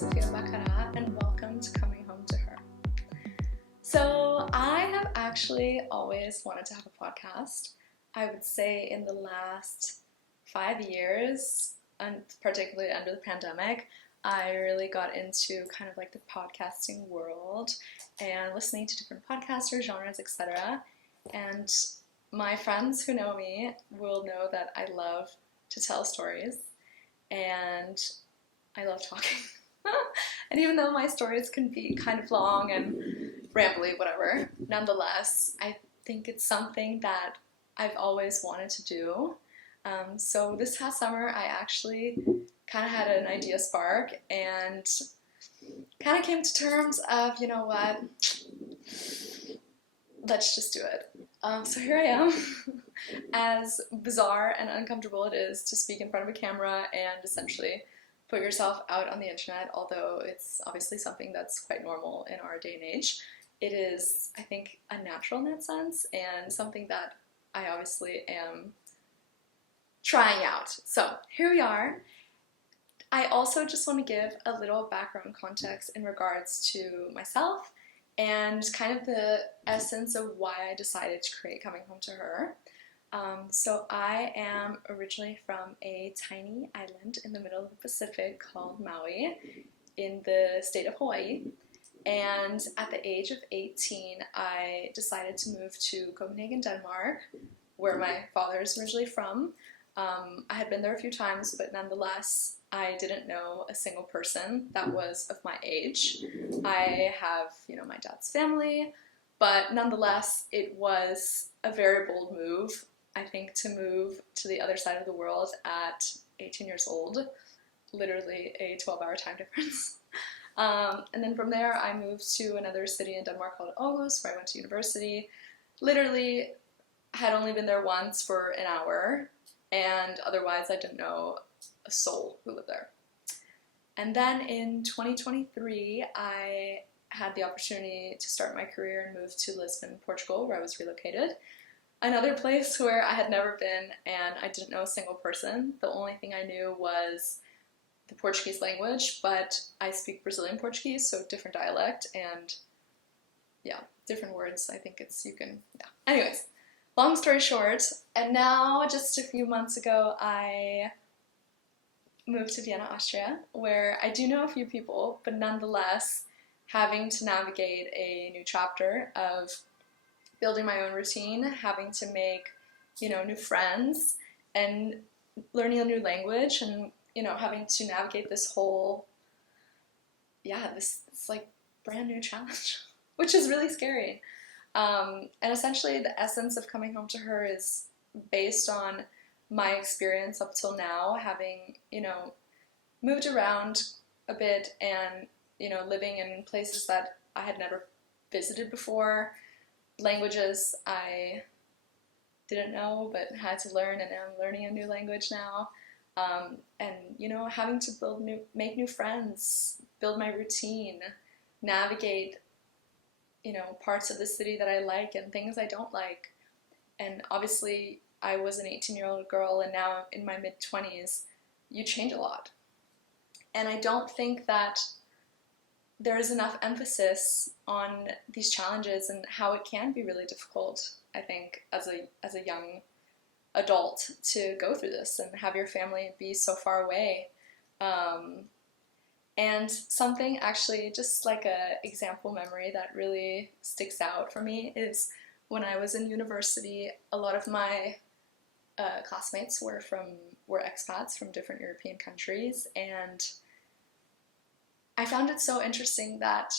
Sofia and welcome to Coming Home to Her. So I have actually always wanted to have a podcast. I would say in the last 5 years, and particularly under the pandemic, I really got into kind of like the podcasting world and listening to different podcasters, genres, etc. And my friends who know me will know that I love to tell stories and I love talking. And even though my stories can be kind of long and rambly, whatever, nonetheless, I think it's something that I've always wanted to do. So this past summer, I actually kind of had an idea spark and kind of came to terms of, you know what, let's just do it. So here I am, as bizarre and uncomfortable it is to speak in front of a camera and essentially put yourself out on the internet, although it's obviously something that's quite normal in our day and age. It is, I think, a natural in that sense and something that I obviously am trying out. So here we are. I also just want to give a little background context in regards to myself and kind of the essence of why I decided to create Coming Home to Her. So I am originally from a tiny island in the middle of the Pacific called Maui in the state of Hawaii. And at the age of 18, I decided to move to Copenhagen, Denmark, where my father is originally from. I had been there a few times, but nonetheless, I didn't know a single person that was of my age. I have, my dad's family, but nonetheless, it was a very bold move, I think, to move to the other side of the world at 18 years old, literally a 12-hour time difference. And then from there, I moved to another city in Denmark called Aarhus, where I went to university. Literally, had only been there once for an hour, and otherwise I didn't know a soul who lived there. And then in 2023, I had the opportunity to start my career and move to Lisbon, Portugal, where I was relocated. Another place where I had never been and I didn't know a single person. The only thing I knew was the Portuguese language, but I speak Brazilian Portuguese, so different dialect and different words. I think Anyways, long story short, and now just a few months ago, I moved to Vienna, Austria, where I do know a few people, but nonetheless, having to navigate a new chapter of building my own routine, having to make, new friends, and learning a new language, and, having to navigate this whole, this like brand new challenge, which is really scary. And essentially the essence of Coming Home to Her is based on my experience up till now, having, moved around a bit and, living in places that I had never visited before, languages I didn't know but had to learn, and I'm learning a new language now, and having to make new friends, build my routine, navigate parts of the city that I like and things I don't like. And obviously I was an 18-year-old girl, and now in my mid-20s, you change a lot. And I don't think that there is enough emphasis on these challenges and how it can be really difficult, I think, as a young adult to go through this and have your family be so far away. And something actually, just like a example memory that really sticks out for me is when I was in university, a lot of my classmates were expats from different European countries, and I found it so interesting that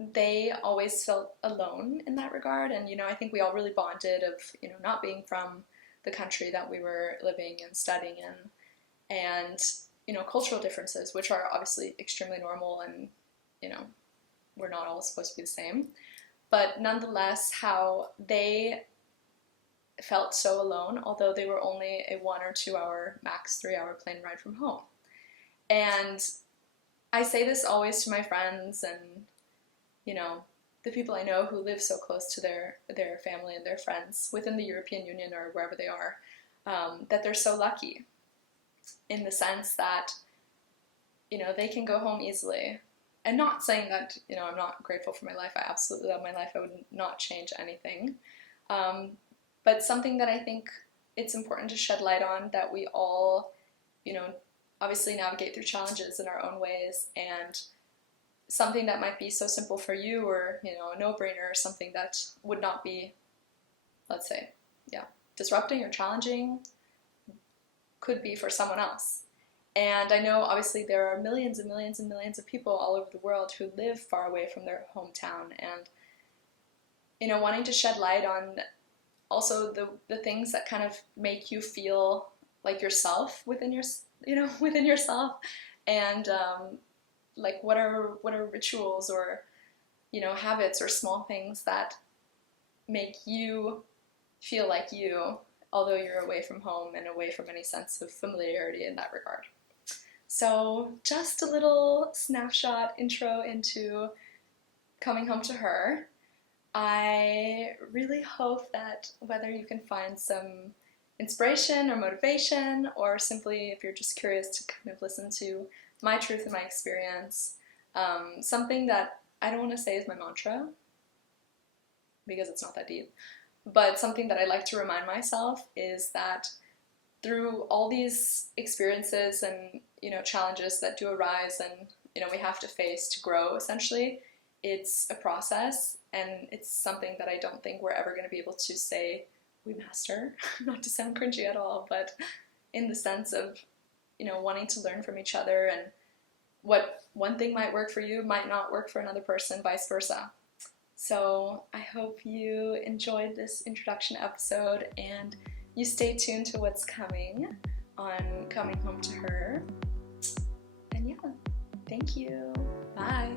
they always felt alone in that regard. And, I think we all really bonded of, not being from the country that we were living and studying in, and, cultural differences, which are obviously extremely normal, and, we're not all supposed to be the same. But nonetheless, how they felt so alone, although they were only a 1 or 2 hour, max 3 hour plane ride from home. And I say this always to my friends and, the people I know who live so close to their family and their friends within the European Union or wherever they are, that they're so lucky in the sense that they can go home easily. And not saying that, I'm not grateful for my life. I absolutely love my life. I would not change anything. But something that I think it's important to shed light on, that we all, obviously navigate through challenges in our own ways, and something that might be so simple for you, or, a no-brainer, or something that would not be, let's say, disrupting or challenging, could be for someone else. And I know obviously there are millions and millions and millions of people all over the world who live far away from their hometown, and wanting to shed light on also the things that kind of make you feel like yourself within yourself, and like what are rituals, or habits, or small things that make you feel like you, although you're away from home and away from any sense of familiarity in that regard. So just a little snapshot intro into coming home to her. I really hope that whether you can find some inspiration or motivation, or simply if you're just curious to kind of listen to my truth and my experience, something that I don't want to say is my mantra, because it's not that deep, but something that I like to remind myself is that through all these experiences and challenges that do arise, and we have to face to grow, essentially, it's a process, and it's something that I don't think we're ever going to be able to say we master. Not to sound cringy at all, but in the sense of wanting to learn from each other, and what one thing might work for you might not work for another person, vice versa. So I hope you enjoyed this introduction episode, and you stay tuned to what's coming on Coming Home to Her. And yeah, thank you. Bye.